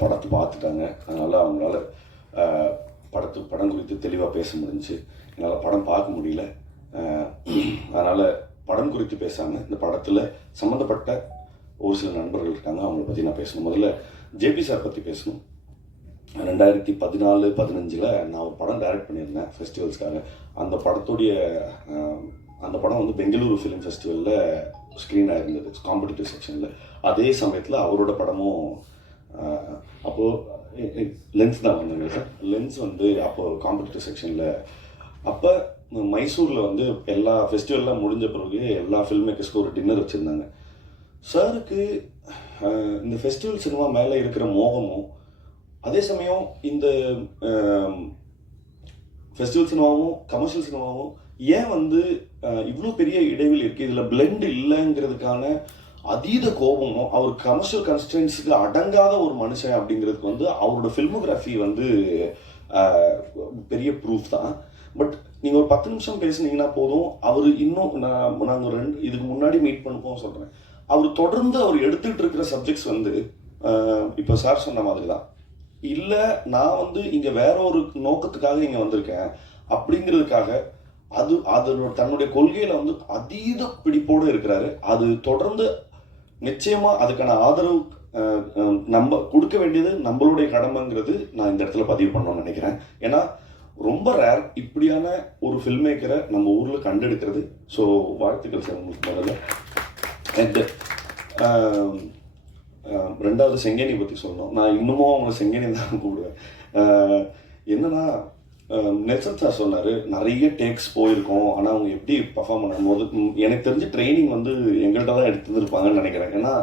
படத்தை பார்த்துட்டாங்க. அதனால் அவங்களால படத்து படம் குறித்து தெளிவாக பேச முடிஞ்சு என்னால் படம் பார்க்க முடியல. அதனால் படம் குறித்து பேசாமல் இந்த படத்தில் சம்மந்தப்பட்ட ஒரு சில நண்பர்கள் இருக்காங்க அவங்கள பற்றி நான் பேசணும். முதல்ல ஜேபி சார் பற்றி பேசணும். ரெண்டாயிரத்தி பதினாலு பதினஞ்சில் நான் ஒரு படம் டைரக்ட் பண்ணியிருந்தேன் ஃபெஸ்டிவல்ஸ்க்காக அந்த படத்துடைய அந்த படம் வந்து பெங்களூரு ஃபிலிம் ஃபெஸ்டிவலில் ஸ்க்ரீன் ஆகிருந்தது காம்படிட்டிவ் செக்ஷனில் அதே சமயத்தில் அவரோட படமும் அப்போது லென்ஸ் தான் வந்தாங்க சார்? லென்ஸ் வந்து அப்போது காம்படிட்டிவ் செக்ஷனில் அப்போ மைசூரில் வந்து எல்லா ஃபெஸ்டிவல்லாம் முடிஞ்ச பிறகு எல்லா ஃபில்ம் மேக்கர்ஸ்க்கும் ஒரு டின்னர் வச்சுருந்தாங்க. சாருக்கு இந்த ஃபெஸ்டிவல் சினிமா மேலே இருக்கிற மோகமும் அதே சமயம் இந்த ஃபெஸ்டிவல் சினிமாவும் கமர்ஷியல் சினிமாவும் ஏன் வந்து இவ்வளோ பெரிய இடைவெளி இருக்குது இதில் பிளெண்ட் இல்லைங்கிறதுக்கான அதீத கோபமும் அவர் கமர்ஷியல் கன்ஸ்டன்ஸுக்கு அடங்காத ஒரு மனுஷன் அப்படிங்கிறதுக்கு வந்து அவரோட ஃபில்மோகிராஃபி வந்து பெரிய ப்ரூஃப் தான். பட் நீங்கள் ஒரு பத்து நிமிஷம் பேசுனீங்கன்னா போதும் அவர் இன்னும் நான் நாங்கள் ரெண்டு இதுக்கு முன்னாடி மீட் பண்ணுவோம் சொல்கிறேன் அவர் தொடர்ந்து அவர் எடுத்துக்கிட்டு இருக்கிற சப்ஜெக்ட்ஸ் வந்து இப்போ சார் சொன்ன மாதிரி தான் இல்லை நான் வந்து இங்கே வேற ஒரு நோக்கத்துக்காக இங்கே வந்திருக்கேன். அப்படிங்கிறதுக்காக அது அதனோட தன்னுடைய கொள்கையில வந்து அதீத பிடிப்போடு இருக்கிறாரு. அது தொடர்ந்து நிச்சயமா அதுக்கான ஆதரவு நம்ம கொடுக்க வேண்டியது நம்மளுடைய கடமைங்கிறது நான் இந்த இடத்துல பதிவு பண்ணணும்னு நினைக்கிறேன். ஏன்னா ரொம்ப ரேர் இப்படியான ஒரு ஃபில்ம் மேக்கரை நம்ம ஊரில் கண்டெடுக்கிறது. ஸோ வாழ்த்துக்கள் சார் உங்களுக்கு முதல்ல. அண்ட் ரெண்டாவது செங்கேனி பற்றி சொல்லணும். நான் இன்னமும் அவங்க செங்கேனி தான் கூப்பிடுவேன். என்னன்னா நெல்சன் சார் சொன்னார் நிறைய டேக்ஸ் போயிருக்கோம். ஆனால் அவங்க எப்படி பர்ஃபார்ம் பண்ணும்போது எனக்கு தெரிஞ்ச ட்ரைனிங் வந்து எங்கள்கிட்ட தான் எடுத்துருப்பாங்கன்னு நினைக்கிறேன். ஏன்னா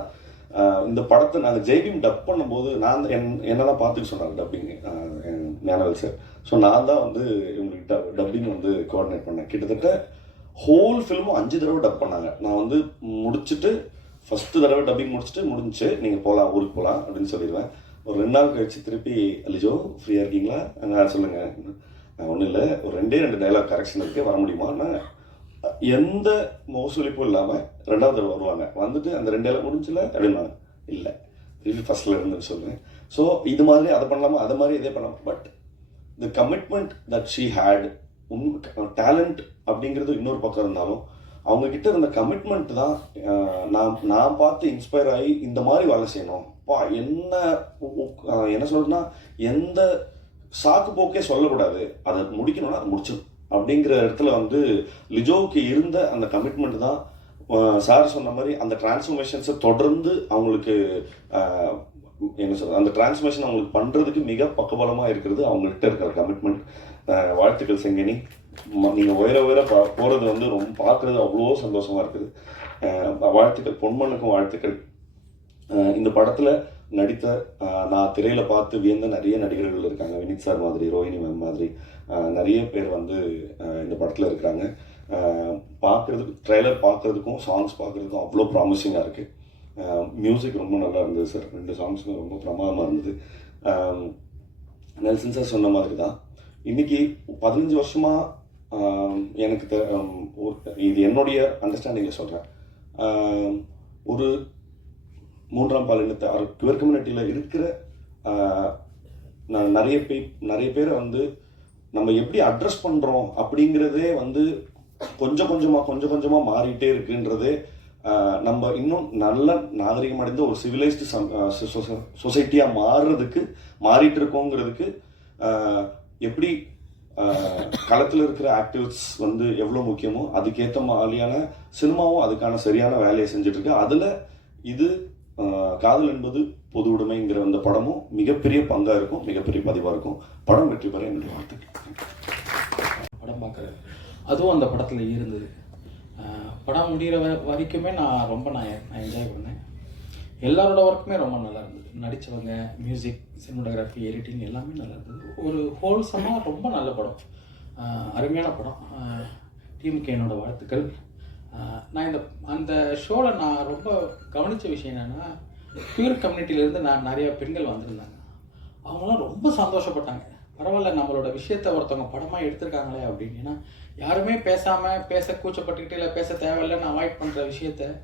இந்த படத்தை நாங்கள் ஜெய்பீம் டப் பண்ணும்போது நான் தான் என் என்னெல்லாம் பார்த்துக்க சொன்னாங்க டப்பிங் ஞானவேல் சார் ஸோ நான் தான் வந்து இவங்களுக்கு டப்பிங் வந்து கோஆர்டினேட் பண்ணேன். கிட்டத்தட்ட ஹோல் ஃபில்மும் அஞ்சு தடவை டப் பண்ணாங்க. நான் வந்து முடிச்சுட்டு ஃபஸ்ட்டு தடவை டப்பிங் முடிச்சுட்டு முடிஞ்சுச்சு நீங்கள் போகலாம் ஊருக்கு போகலாம் அப்படின்னு சொல்லிடுவேன். ஒரு ரெண்டு நாள் கழிச்சு திருப்பி அலிஜோ ஃப்ரீயாக இருக்கீங்களா? நான் சொல்லுங்கள் ஒன்றும் இல்லை ஒரு ரெண்டே ரெண்டு டைலாக் கரெக்ஷன் இருக்கே வர முடியுமான்னா எந்த மோசொலிப்பும் இல்லாமல் ரெண்டாவது தடவை வருவாங்க. வந்துட்டு அந்த ரெண்டு டைலாக் முடிஞ்சில அப்படின்னாங்க இல்லை. திருப்பி ஃபஸ்ட்டில் இருந்து சொல்லுவேன் ஸோ இது மாதிரி அதை பண்ணலாமா? அதை மாதிரி இதே பண்ணலாம்? But the commitment that she had on talent அப்படிங்கிறது இன்னொரு பக்கம் இருந்தாலும் அவங்கக்கிட்ட இருந்த கமிட்மெண்ட் தான் நான் நான் பார்த்து இன்ஸ்பயர் ஆகி இந்த மாதிரி வேலை செய்யணும். பா என்ன என்ன சொல்றேன்னா எந்த சாக்கு போக்கே சொல்லக்கூடாது. அதை முடிக்கணும்னா அதை முடிச்சிடும் அப்படிங்கிற இடத்துல வந்து லிஜோவுக்கு இருந்த அந்த கமிட்மெண்ட் தான் சார் சொன்ன மாதிரி அந்த டிரான்ஸ்ஃபர்மேஷன்ஸை தொடர்ந்து அவங்களுக்கு என்ன சொல்றது அந்த டிரான்ஸ்ஃபர்மேஷன் அவங்களுக்கு பண்ணுறதுக்கு மிக பக்கபலமாக இருக்கிறது அவங்கள்ட்ட இருக்கிற கமிட்மெண்ட் வாழ்த்துக்கள் செங்கனி. நீங்கள் உயர உயர பா- போகிறது வந்து ரொம்ப பார்க்குறது அவ்வளோ சந்தோஷமாக இருக்குது. வாழ்த்துக்கள் பொன்மனுக்கும் வாழ்த்துக்கள். இந்த படத்தில் நடித்த நான் திரையில் பார்த்து வியந்த நிறைய நடிகர்கள் இருக்காங்க. வினித் சார் மாதிரி ரோஹிணி மேம் மாதிரி நிறைய பேர் வந்து இந்த படத்தில் இருக்கிறாங்க. பார்க்குறதுக்கு ட்ரெய்லர் பார்க்குறதுக்கும் சாங்ஸ் பார்க்குறதுக்கும் அவ்வளோ ப்ராமிசிங்காக இருக்குது மியூசிக் ரொம்ப நல்லா இருந்தது சார் ரெண்டு சாங்ஸும் ரொம்ப பிரமாதமாக இருந்தது. நெல்சன் சார் சொன்ன மாதிரி தான். இன்னைக்கு பதினஞ்சு வருஷமாக எனக்கு இது என்னுடைய அண்டர்ஸ்டாண்டிங்கில் சொல்கிறேன் ஒரு மூன்றாம் பாலினத்தை குவர் கம்யூனிட்டியில் இருக்கிற நான் நிறைய பே நிறைய பேரை வந்து நம்ம எப்படி அட்ரஸ் பண்ணுறோம் அப்படிங்கிறதே வந்து கொஞ்சம் கொஞ்சமாக கொஞ்சம் கொஞ்சமாக மாறிட்டே இருக்குன்றதே நம்ம இன்னும் நல்ல நாகரிகம் அடைந்த ஒரு சிவிலைஸ்டு சொசைட்டியாக மாறுறதுக்கு மாறிட்டு இருக்கோங்கிறதுக்கு எப்படி களத்தில் இருக்கிற ஆக்டிவ்ஸ் வந்து எவ்வளோ முக்கியமோ அதுக்கேற்ற மாதிரியான சினிமாவும் அதுக்கான சரியான வேலையை செஞ்சுட்டு இருக்கு. அதில் இது காதல் என்பது பொது உடைமைங்கிற அந்த படமும் மிகப்பெரிய பங்காக இருக்கும் மிகப்பெரிய பதிவாக இருக்கும். படம் வெற்றி பெற என்னுடைய வாழ்த்துக்கள். படம் பார்க்குறது. அதுவும் அந்த படத்தில் இருந்தது. படம் முடிகிற வ வரைக்குமே நான் ரொம்ப நான் நான் என்ஜாய் பண்ணேன். எல்லாரோட ஒர்க்குமே ரொம்ப நல்லா இருந்தது. நடித்தவங்க மியூசிக் சினிமோட்டோகிராஃபி எடிட்டிங் எல்லாமே நல்லா இருந்தது. ஒரு ஹோல்சமாக ரொம்ப நல்ல படம். அருமையான படம். டீமுக்கு என்னோடய வாழ்த்துக்கள். நான் இந்த அந்த ஷோவில் நான் ரொம்ப கவனித்த விஷயம் என்னென்னா பியூர் கம்யூனிட்டியிலேருந்து நான் நிறைய பெண்கள் வந்திருந்தாங்க. அவங்களாம் ரொம்ப சந்தோஷப்பட்டாங்க. பரவாயில்ல நம்மளோட விஷயத்த ஒருத்தவங்க படமாக எடுத்திருக்காங்களே அப்படின்னு. ஏன்னா யாருமே பேசாமல் பேச கூச்சப்பட்டுக்கிட்டு இல்லை பேச தேவையில்லைன்னு அவாய்ட் பண்ணுற விஷயத்த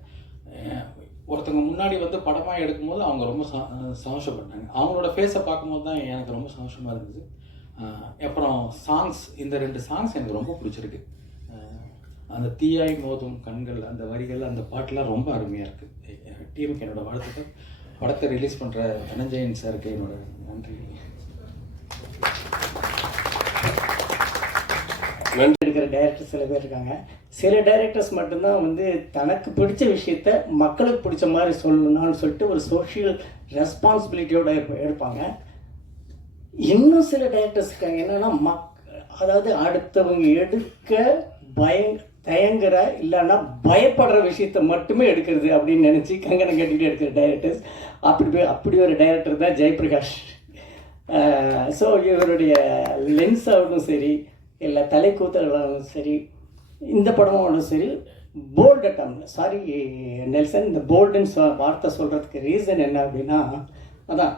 ஒருத்தவங்க முன்னாடி வந்து படமாக எடுக்கும்போது அவங்க ரொம்ப ச- சந்தோஷப்பட்டாங்க. அவங்களோட ஃபேஸை பார்க்கும்போது தான் எனக்கு ரொம்ப சந்தோஷமாக இருந்தது. அப்புறம் சாங்ஸ் இந்த ரெண்டு சாங்ஸ் எனக்கு ரொம்ப பிடிச்சிருக்கு. அந்த தீயாய் மோதும் கண்கள் அந்த வரிகள் அந்த பாட்டெலாம் ரொம்ப அருமையாக இருக்குது டீமுக்கு என்னோடய வாழ்த்துக்கள். படத்தை ரிலீஸ் பண்ணுற தனஞ்சயன் சாருக்கு என்னோட நன்றி. நன்றி. இருக்கிற டைரக்டர் சில பேர் இருக்காங்க. சில டைரக்டர்ஸ் மட்டும்தான் வந்து தனக்கு பிடிச்ச விஷயத்த மக்களுக்கு பிடிச்ச மாதிரி சொல்லணும்னு சொல்லிட்டு ஒரு சோஷியல் ரெஸ்பான்சிபிலிட்டியோட எடுப்பாங்க. இன்னும் சில டைரக்டர்ஸ் இருக்காங்க. என்னென்னா மக் அதாவது அடுத்தவங்க எடுக்க பயங்க தயங்குற இல்லைன்னா பயப்படுற விஷயத்த மட்டுமே எடுக்கிறது அப்படின்னு நினச்சி கங்கணம் கட்டிட்டு எடுக்கிற டைரக்டர்ஸ் அப்படி போய் அப்படி ஒரு டைரக்டர் தான் ஜெயபிரகாஷ். ஸோ இவருடைய லென்ஸ் ஆகட்டும் சரி இல்லை தலைக்கூத்தலாலும் சரி இந்த படமாகட்டும் சரி போல்டு அட்டம் சாரி நெல்சன் இந்த போல்டுன்னு சொ வார்த்தை சொல்கிறதுக்கு ரீசன் என்ன அப்படின்னா அதான்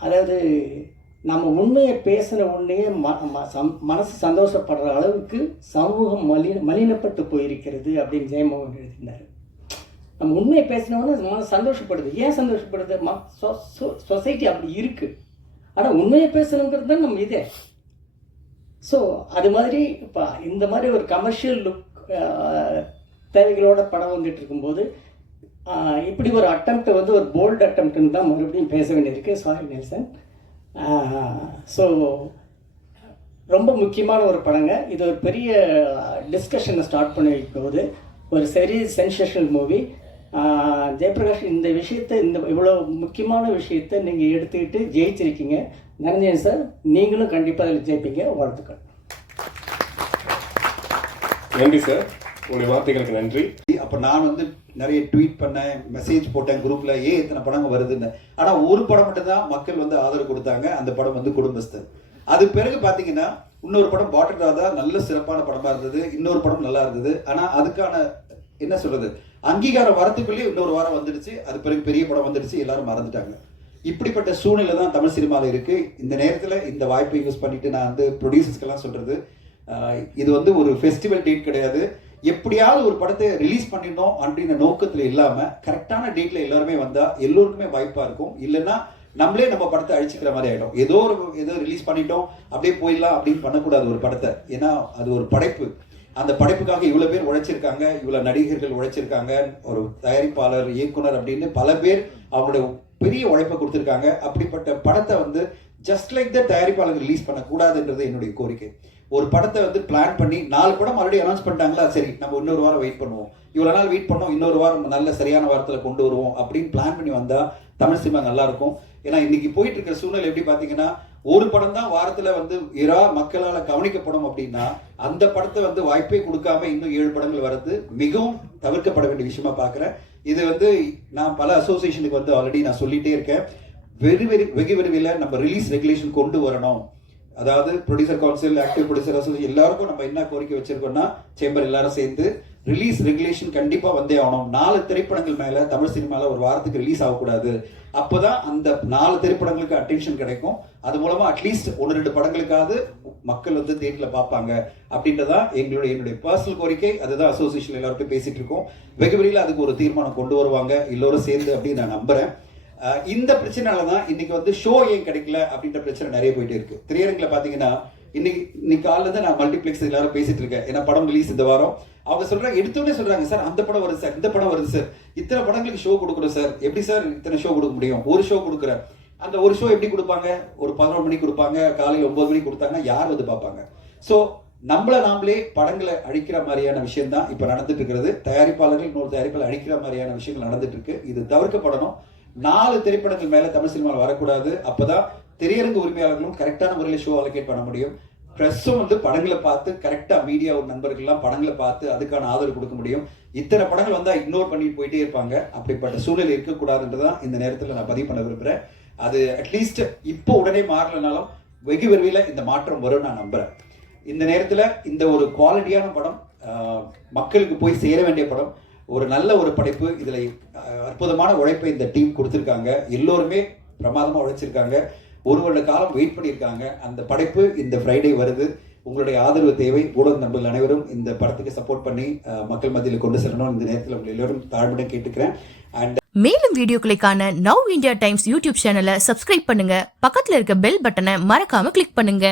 அதாவது நம்ம உண்மையை பேசின உடனே ம ம- சம் மனசு சந்தோஷப்படுற அளவுக்கு சமூகம் மலி மலினப்பட்டு போயிருக்கிறது அப்படின்னு ஜெயமோகன் எழுதினார் நம்ம உண்மையை பேசினோன்னா மனசு சந்தோஷப்படுது. ஏன் சந்தோஷப்படுது? ம சொசைட்டி அப்படி இருக்குது ஆனால் உண்மையை பேசணுங்கிறது தான் நம்ம இதே. ஸோ அது மாதிரி இப்போ இந்த மாதிரி ஒரு கமர்ஷியல் லுக் தேவைகளோட படம் வந்துட்டு இருக்கும்போது இப்படி ஒரு அட்டம்ப்ட் வந்து ஒரு போல்டு அட்டம்ப்ட்னு தான் மறுபடியும் பேச வேண்டியிருக்கு. சாரி நெல்சன் ஸோ ரொம்ப முக்கியமான ஒரு படங்க. இது ஒரு பெரிய டிஸ்கஷனை ஸ்டார்ட் பண்ணி வைக்கும்போது ஒரு சரி சென்சேஷனல் மூவி ஜெயபிரகாஷ் இந்த விஷயத்தை இந்த இவ்வளோ முக்கியமான விஷயத்தை நீங்கள் எடுத்துக்கிட்டு ஜெயிச்சிருக்கீங்க. நரஞ்சன் சார் நீங்களும் கண்டிப்பாக அதில் ஜெயிப்பீங்க. வாழ்த்துக்கள். நன்றி சார் உங்களுடைய வார்த்தைகளுக்கு நன்றி. அப்போ நான் வந்து நிறைய ட்வீட் பண்ணேன் மெசேஜ் போட்டேன் குரூப்பில் ஏன் இத்தனை படங்கள் வருதுன்னு. ஆனால் ஒரு படம் மட்டும் தான் மக்கள் வந்து ஆதரவு கொடுத்தாங்க. அந்த படம் வந்து குடும்பஸ்தர். அது பிறகு பார்த்தீங்கன்னா இன்னொரு படம் பாட்டர் ராதா நல்ல சிறப்பான படமாக இருந்தது. இன்னொரு படம் நல்லா இருந்தது. ஆனால் அதுக்கான என்ன சொல்கிறது அங்கீகாரம் வரத்துக்குள்ளேயே இன்னொரு வாரம் வந்துடுச்சு. அது பிறகு பெரிய படம் வந்துடுச்சு. எல்லாரும் மறந்துட்டாங்க. இப்படிப்பட்ட சூழ்நிலை தான் தமிழ் சினிமாவில் இருக்குது இந்த நேரத்தில் இந்த வாய்ப்பை யூஸ் பண்ணிட்டு நான் வந்து ப்ரொடியூசர்ஸ்க்கெல்லாம் சொல்கிறது இது வந்து ஒரு ஃபெஸ்டிவல் டேட் கிடையாது. எப்படியாவது ஒரு படத்தை ரிலீஸ் பண்ணிடணும் அப்படின்ற நோக்கத்துல இல்லாம கரெக்டான டேட்ல எல்லாருமே வந்தா எல்லோருக்குமே வாய்ப்பா இருக்கும். இல்லைன்னா நம்மளே நம்ம படத்தை அழிச்சுக்கிற மாதிரி ஆயிடும். ஏதோ ஒரு ஏதோ ரிலீஸ் பண்ணிட்டோம் அப்படியே போயிடலாம் அப்படின்னு பண்ணக்கூடாது ஒரு படத்தை. ஏன்னா அது ஒரு படைப்பு. அந்த படைப்புக்காக இவ்வளவு பேர் உழைச்சிருக்காங்க இவ்வளவு நடிகர்கள் உழைச்சிருக்காங்க ஒரு தயாரிப்பாளர் இயக்குனர் அப்படின்னு பல பேர் அவங்களுடைய பெரிய உழைப்பை கொடுத்துருக்காங்க. அப்படிப்பட்ட படத்தை வந்து ஜஸ்ட் லைக் த தயாரிப்பாளர்கள் ரிலீஸ் பண்ணக்கூடாதுன்றது என்னுடைய கோரிக்கை. ஒரு படத்தை வந்து பிளான் பண்ணி நாலு படம் ஆல்ரெடி அனௌன்ஸ் பண்ணிட்டாங்களா? சரி நம்ம இன்னொரு வாரம் வெயிட் பண்ணுவோம். இவ்வளோ நாள் வெயிட் பண்ணோம் இன்னொரு வாரம் நல்ல சரியான வாரத்தில் கொண்டு வருவோம் அப்படின்னு பிளான் பண்ணி வந்தால் தமிழ் சினிமா நல்லா இருக்கும். ஏன்னா இன்னைக்கு போயிட்டு இருக்கிற சூழ்நிலை எப்படி பார்த்தீங்கன்னா ஒரு படம் தான் வாரத்தில் வந்து இரா மக்களால் கவனிக்கப்படும் அப்படின்னா அந்த படத்தை வந்து வாய்ப்பே கொடுக்காம இன்னும் ஏழு படங்கள் வர்றது மிகவும் தவிர்க்கப்பட வேண்டிய விஷயமா பார்க்குறேன் இது வந்து நான் பல அசோசியேஷனுக்கு வந்து ஆல்ரெடி நான் சொல்லிட்டே இருக்கேன். வெரி வெரி வெகு விரைவில் நம்ம ரிலீஸ் ரெகுலேஷன் கொண்டு வரணும். அதாவது producer council active producer association எல்லாருக்கும் நம்ம என்ன கோரிக்கை வச்சிருக்கோம்னா சேம்பர் எல்லாரும் சேர்ந்து ரிலீஸ் ரெகுலேஷன் கண்டிப்பாக வந்தே ஆகணும். நாலு திரைப்படங்கள் மேலே தமிழ் சினிமாவில் ஒரு வாரத்துக்கு ரிலீஸ் ஆகக்கூடாது. அப்போ தான் அந்த நாலு திரைப்படங்களுக்கு அட்டென்ஷன் கிடைக்கும். அது மூலமாக அட்லீஸ்ட் ஒன்று ரெண்டு படங்களுக்காவது மக்கள் வந்து தேட்டில் பார்ப்பாங்க. அப்படின்றதான் எங்களுடைய என்னுடைய பர்சனல் கோரிக்கை. அதுதான் அசோசியேஷன் எல்லாருக்கும் பேசிகிட்டு இருக்கோம். வெகு விரைவில் அதுக்கு ஒரு தீர்மானம் கொண்டு வருவாங்க. எல்லோரும் சேர்ந்து அப்படின்னு நான் நம்புகிறேன் இந்த பிரச்சனால தான் இன்னைக்கு வந்து ஷோ ஏன் கிடைக்கல அப்படின்ற பிரச்சனை நிறைய போயிட்டு இருக்கு. திரையரங்கில் பாத்தீங்கன்னா இன்னைக்கு இன்னைக்கு காலைல தான் நான் மல்டிப்ளெக்ஸ் எல்லாரும் பேசிட்டு இருக்கேன். ஏன்னா படம் ரிலீஸ் இந்த வாரம். அவங்க சொல்றாங்க எடுத்தோடனே சொல்றாங்க சார் அந்த படம் வருது சார் இந்த படம் வருது சார். இத்தனை படங்களுக்கு ஷோ கொடுக்குறோம் சார். எப்படி சார் இத்தனை ஷோ கொடுக்க முடியும்? ஒரு ஷோ கொடுக்குறேன். அந்த ஒரு ஷோ எப்படி கொடுப்பாங்க? ஒரு பதினொரு மணிக்கு கொடுப்பாங்க காலையில் ஒன்பது மணிக்கு கொடுத்தாங்க யார் வந்து பார்ப்பாங்க? ஸோ நம்மளை நாமளே படங்களை அழிக்கிற மாதிரியான விஷயம் தான் இப்போ நடந்துட்டு இருக்கிறது. தயாரிப்பாளர்கள் இன்னொரு தயாரிப்பாளர் அழிக்கிற மாதிரியான விஷயங்கள் நடந்துட்டு இருக்கு. இது தவிர்க்கப்படணும். நாலு திரைப்படங்கள் மேல தமிழ் சினிமாவில் வரக்கூடாது. அப்பதான் திரையரங்கு உரிமையாளர்களும் கரெக்டான முறையில் ஷோ அலோகேட் பண்ண முடியும். ப்ரெஸ்ஸும் வந்து படங்களை பார்த்து கரெக்டாக மீடியா ஒரு நண்பர்கள்லாம் படங்களை பார்த்து அதுக்கான ஆதரவு கொடுக்க முடியும். இத்தனை படங்கள் வந்தால் இக்னோர் பண்ணிட்டு போயிட்டே இருப்பாங்க. அப்படிப்பட்ட சூழ்நிலை இருக்கக்கூடாதுன்றதான் இந்த நேரத்தில் நான் பதிவு பண்ண விரும்புகிறேன் அது அட்லீஸ்ட் இப்போ உடனே மாறலனாலும் வெகு விரைவில் இந்த மாற்றம் வரும் நான் நம்புகிறேன் இந்த நேரத்தில் இந்த ஒரு குவாலிட்டியான படம் மக்களுக்கு போய் சேர வேண்டிய படம் ஒரு நல்ல ஒரு படைப்பு இதில் அற்புதமான உழைப்பை இந்த டீம் கொடுத்துருக்காங்க. எல்லோருமே பிரமாதமாக உழைச்சிருக்காங்க. ஒரு வருட காலம் வெயிட் பண்ணியிருக்காங்க. அந்த படைப்பு இந்த ஃப்ரைடே வருது. உங்களுடைய ஆதரவு தேவை. ஊடக நண்பர்கள் அனைவரும் இந்த படத்துக்கு சப்போர்ட் பண்ணி மக்கள் மத்தியில் கொண்டு செல்லணும். இந்த நேரத்தில் உங்கள் எல்லோரும் தாழ்மையுடன் கேட்டுக்கிறேன். அண்ட் மேலும் வீடியோக்களுக்கான நவ் இந்தியா டைம்ஸ் யூடியூப் சேனலை சப்ஸ்கிரைப் பண்ணுங்க. பக்கத்தில் இருக்க பெல் பட்டனை மறக்காம கிளிக் பண்ணுங்க.